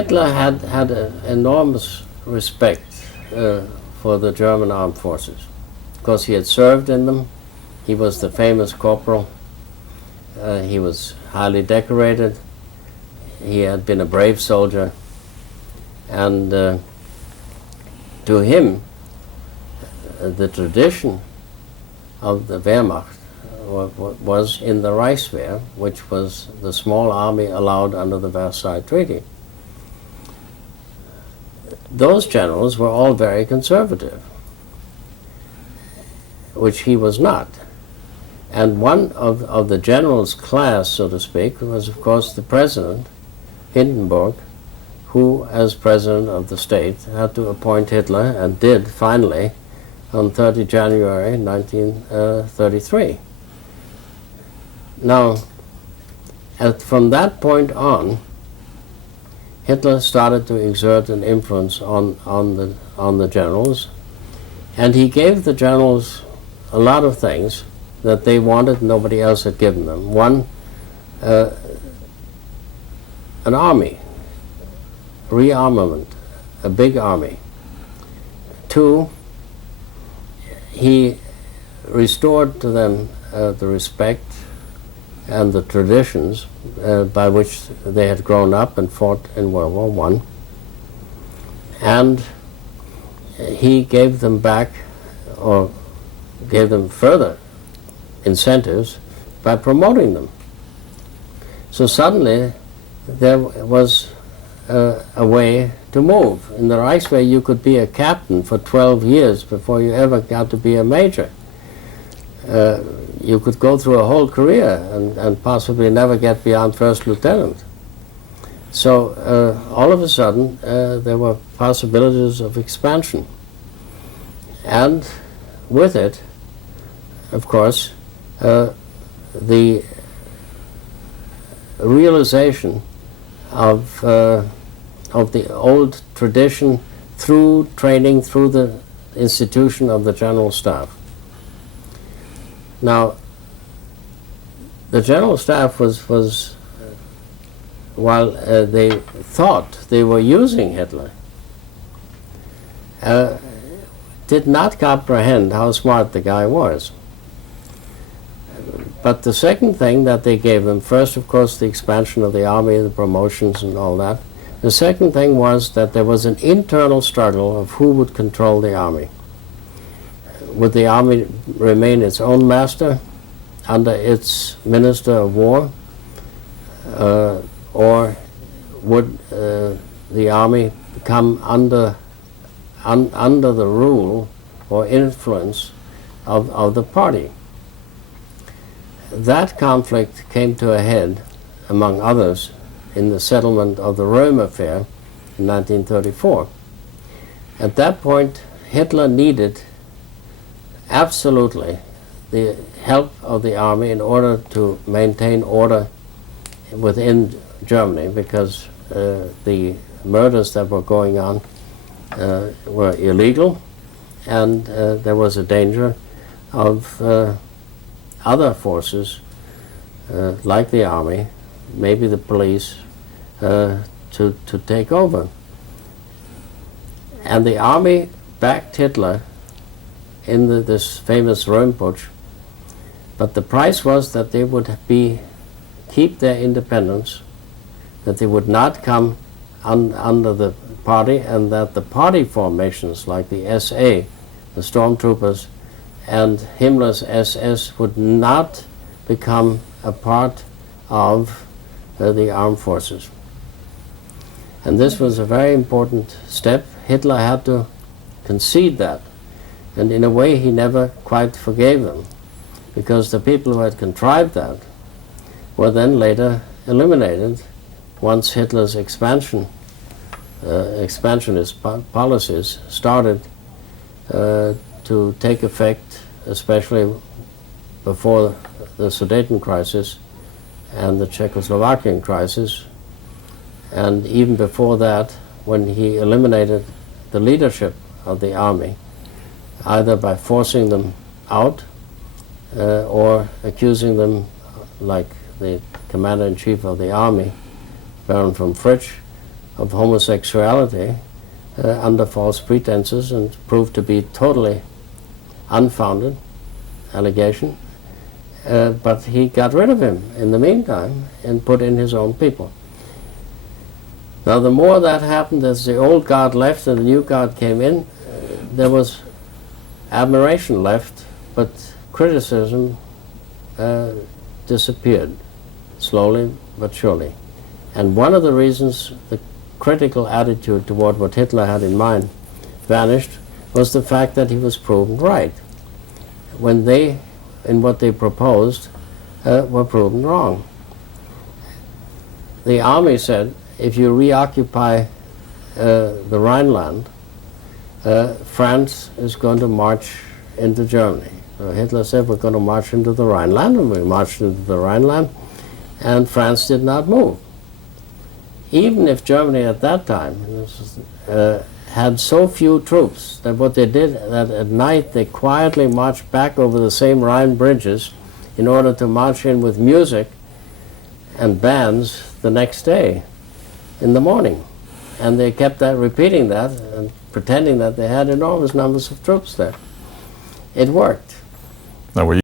Hitler had an enormous respect for the German armed forces because he had served in them. He was the famous corporal. He was highly decorated. He had been a brave soldier. And to him, the tradition of the Wehrmacht was in the Reichswehr, which was the small army allowed under the Versailles Treaty. Those generals were all very conservative, which he was not. And one of the generals' class, so to speak, was of course the president, Hindenburg, who, as president of the state, had to appoint Hitler, and did finally on 30 January 1933. Now, from that point on, Hitler started to exert an influence on the generals, and he gave the generals a lot of things that they wanted, nobody else had given them. One, an army, rearmament, a big army. Two, he restored to them the respect and the traditions by which they had grown up and fought in World War I. And he gave them back, or gave them further incentives by promoting them. So suddenly there was a way to move. In the Reichswehr you could be a captain for 12 years before you ever got to be a major. You could go through a whole career and possibly never get beyond first lieutenant. So all of a sudden there were possibilities of expansion. And with it, of course, the realization of the old tradition through training, through the institution of the General Staff. Now, the General Staff was while they thought they were using Hitler, did not comprehend how smart the guy was. But the second thing that they gave them, first, of course, the expansion of the army, the promotions and all that. The second thing was that there was an internal struggle of who would control the army. Would the army remain its own master under its Minister of War, or would the army come under the rule or influence of the party? That conflict came to a head, among others, in the settlement of the Röhm affair in 1934. At that point, Hitler needed absolutely the help of the army in order to maintain order within Germany, because the murders that were going on were illegal, and there was a danger of other forces like the army, maybe the police, to take over. And the army backed Hitler in this famous Röhm Putsch, but the price was that they would keep their independence, that they would not come under the party, and that the party formations like the SA, the stormtroopers, and Himmler's SS would not become a part of the armed forces. And this was a very important step. Hitler had to concede that. And in a way, he never quite forgave them, because the people who had contrived that were then later eliminated once Hitler's expansionist policies started to take effect, especially before the Sudeten crisis and the Czechoslovakian crisis, and even before that, when he eliminated the leadership of the army, either by forcing them out or accusing them, like the commander-in-chief of the army, Baron von Fritsch, of homosexuality under false pretenses and proved to be totally unfounded allegation. But he got rid of him in the meantime and put in his own people. Now, the more that happened, as the old guard left and the new guard came in, there was admiration left, but criticism disappeared, slowly but surely. And one of the reasons the critical attitude toward what Hitler had in mind vanished was the fact that he was proven right, when they, in what they proposed, were proven wrong. The army said, if you reoccupy the Rhineland, France is going to march into Germany. So Hitler said, we're going to march into the Rhineland, and we marched into the Rhineland, and France did not move. Even if Germany at that time had so few troops that what they did, that at night they quietly marched back over the same Rhine bridges in order to march in with music and bands the next day in the morning. And they kept that, repeating that and pretending that they had enormous numbers of troops there. It worked. Now, were you